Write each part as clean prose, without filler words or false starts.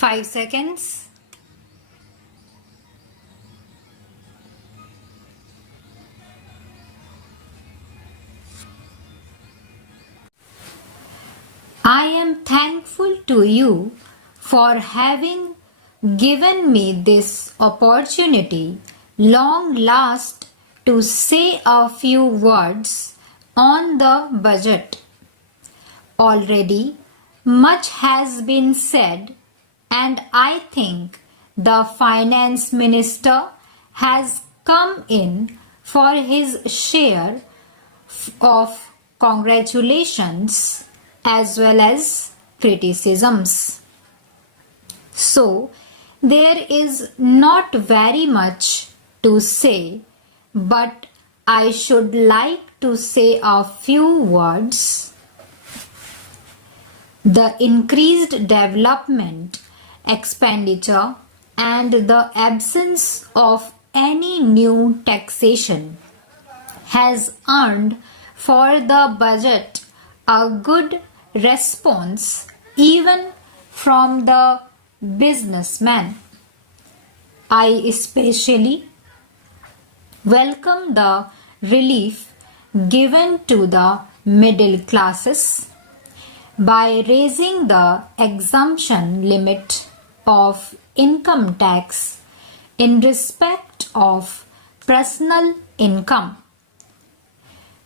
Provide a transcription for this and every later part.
5 seconds. I am thankful to you for having given me this opportunity long last to say a few words on the budget. Already much has been said, and I think the finance minister has come in for his share of congratulations as well as criticisms. So there is not very much to say, but I should like to say a few words. The increased development expenditure and the absence of any new taxation has earned for the budget a good response even from the businessman. I especially welcome the relief given to the middle classes by raising the exemption limit of income tax in respect of personal income.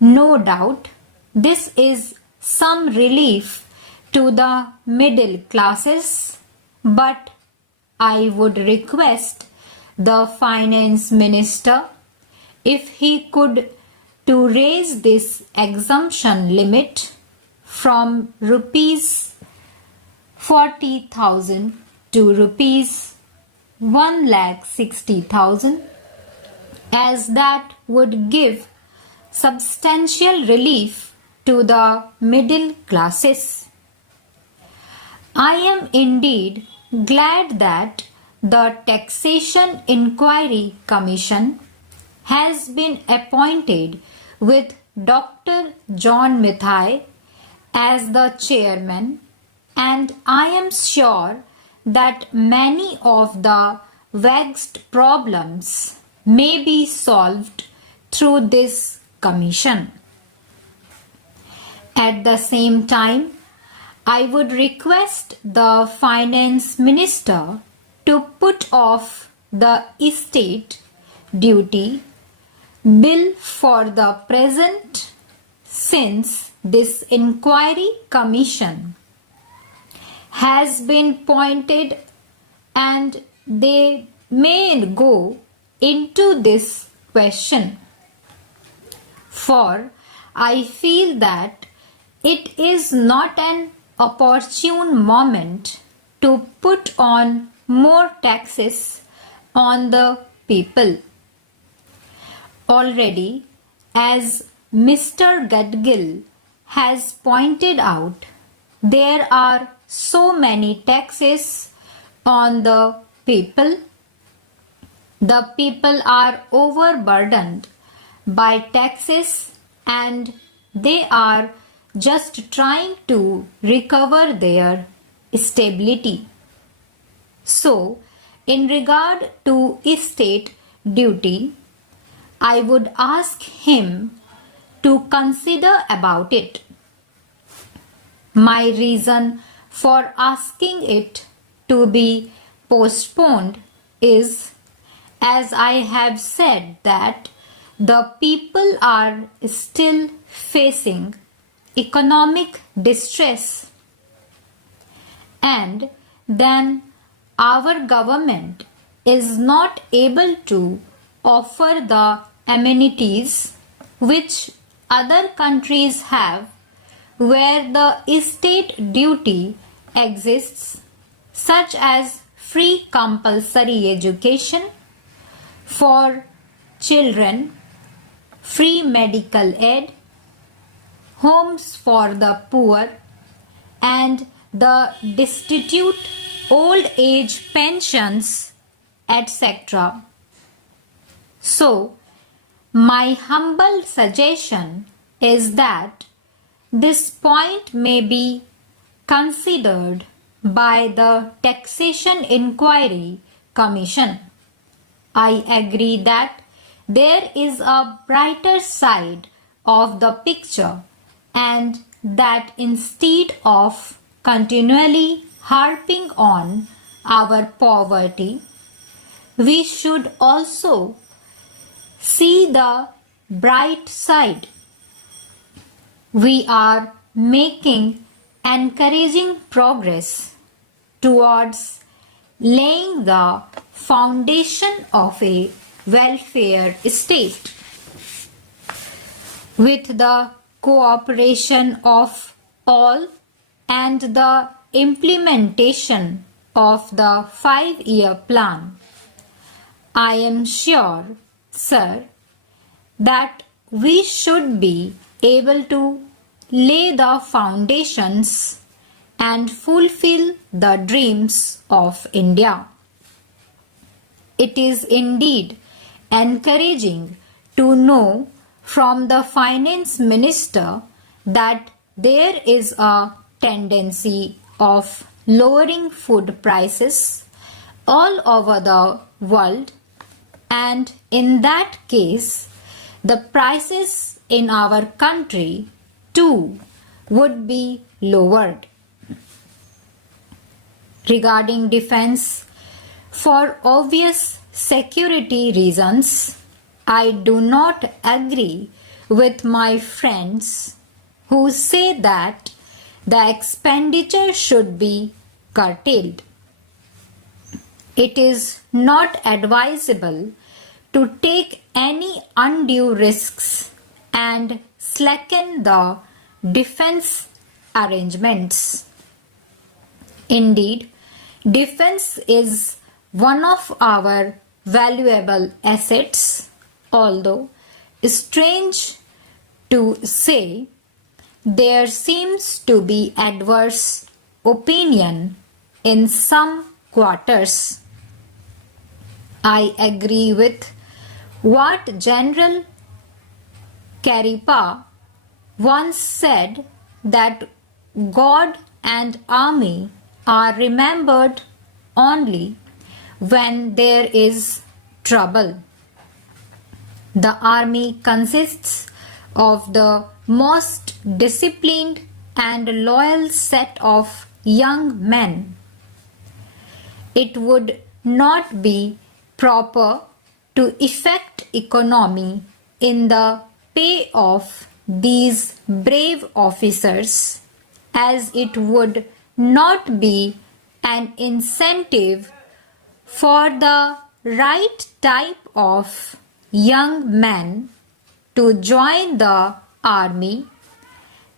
No doubt, this is some relief to the middle classes, but I would request the finance minister if he could to raise this exemption limit from rupees 40,000 to rupees 1,60,000, as that would give substantial relief to the middle classes. I am indeed glad that the Taxation Inquiry Commission has been appointed with Dr. John Mithai as the chairman, and I am sure that many of the vexed problems may be solved through this commission. At the same time, I would request the finance minister to put off the estate duty bill for the present, since this inquiry commission has been appointed and they may go into this question. For I feel that it is not an opportune moment to put on more taxes on the people. Already, as Mr. Gadgil has pointed out, there are so many taxes on the people. The people are overburdened by taxes and they are just trying to recover their stability. So, in regard to estate duty, I would ask him to consider about it. My reason for asking it to be postponed is, as I have said, that the people are still facing economic distress, and then our government is not able to offer the amenities which other countries have, where the estate duty exists, such as free compulsory education for children, free medical aid, homes for the poor, and the destitute old age pensions, etc. So, my humble suggestion is that this point may be considered by the Taxation Inquiry Commission. I agree that there is a brighter side of the picture and that instead of continually harping on our poverty, we should also see the bright side. We are making encouraging progress towards laying the foundation of a welfare state. With the cooperation of all and the implementation of the 5-year plan, I am sure, sir, that we should be able to lay the foundations and fulfill the dreams of India. It is indeed encouraging to know from the Finance Minister that there is a tendency of lowering food prices all over the world, and in that case, the prices in our country too would be lowered. Regarding defense, for obvious security reasons, I do not agree with my friends who say that the expenditure should be curtailed. It is not advisable to take any undue risks and slacken the defense arrangements. Indeed, defense is one of our valuable assets, although strange to say, there seems to be adverse opinion in some quarters. I agree with what General Caripa once said, that God and army are remembered only when there is trouble. The army consists of the most disciplined and loyal set of young men. It would not be proper to effect economy in the pay of these brave officers, as it would not be an incentive for the right type of young men to join the army,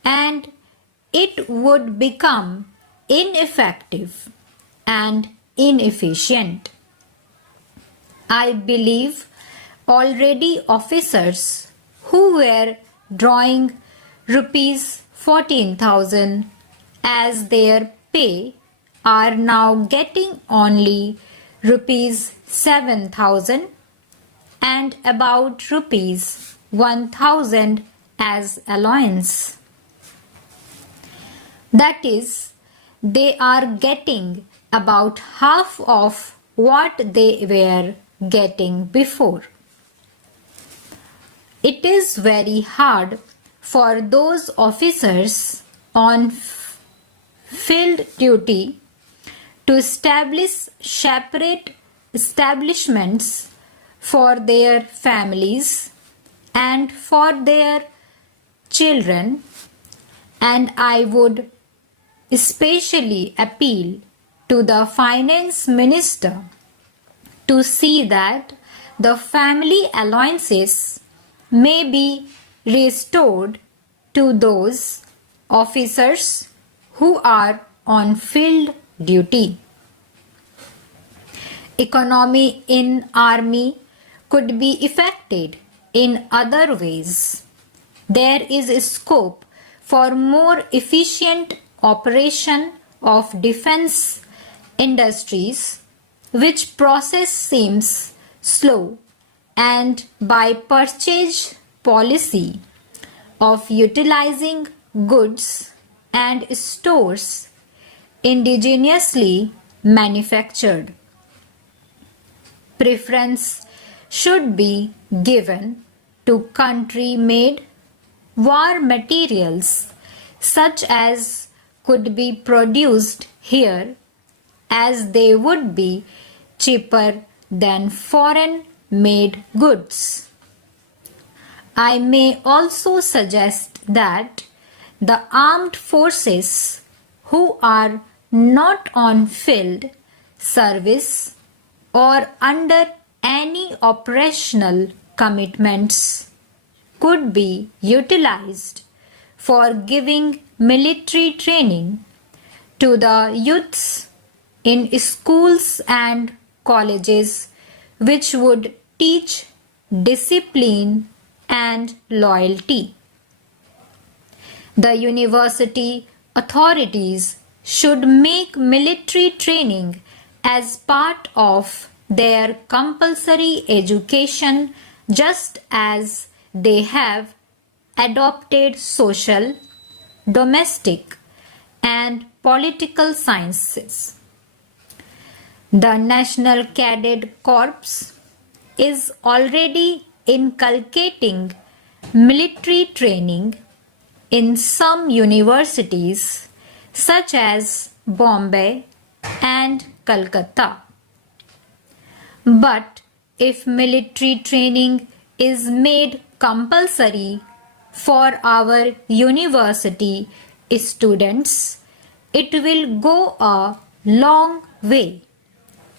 and it would become ineffective and inefficient. I believe already officers who were drawing rupees 14,000 as their pay are now getting only rupees 7,000 and about rupees 1,000 as allowance. That is, they are getting about half of what they were getting before. It is very hard for those officers on field duty to establish separate establishments for their families and for their children, and I would especially appeal to the Finance Minister to see that the family allowances may be restored to those officers who are on field duty. Economy in army could be effected in other ways. There is a scope for more efficient operation of defense industries, which process seems slow, and by purchase policy of utilizing goods and stores indigenously manufactured. Preference should be given to country-made war materials such as could be produced here, as they would be cheaper than foreign-made goods. I may also suggest that the armed forces who are not on field service or under any operational commitments could be utilized for giving military training to the youths in schools and colleges, which would teach discipline and loyalty. The university authorities should make military training as part of their compulsory education, just as they have adopted social, domestic, and political sciences. The National Cadet Corps is already inculcating military training in some universities such as Bombay and Calcutta. But if military training is made compulsory for our university students, it will go a long way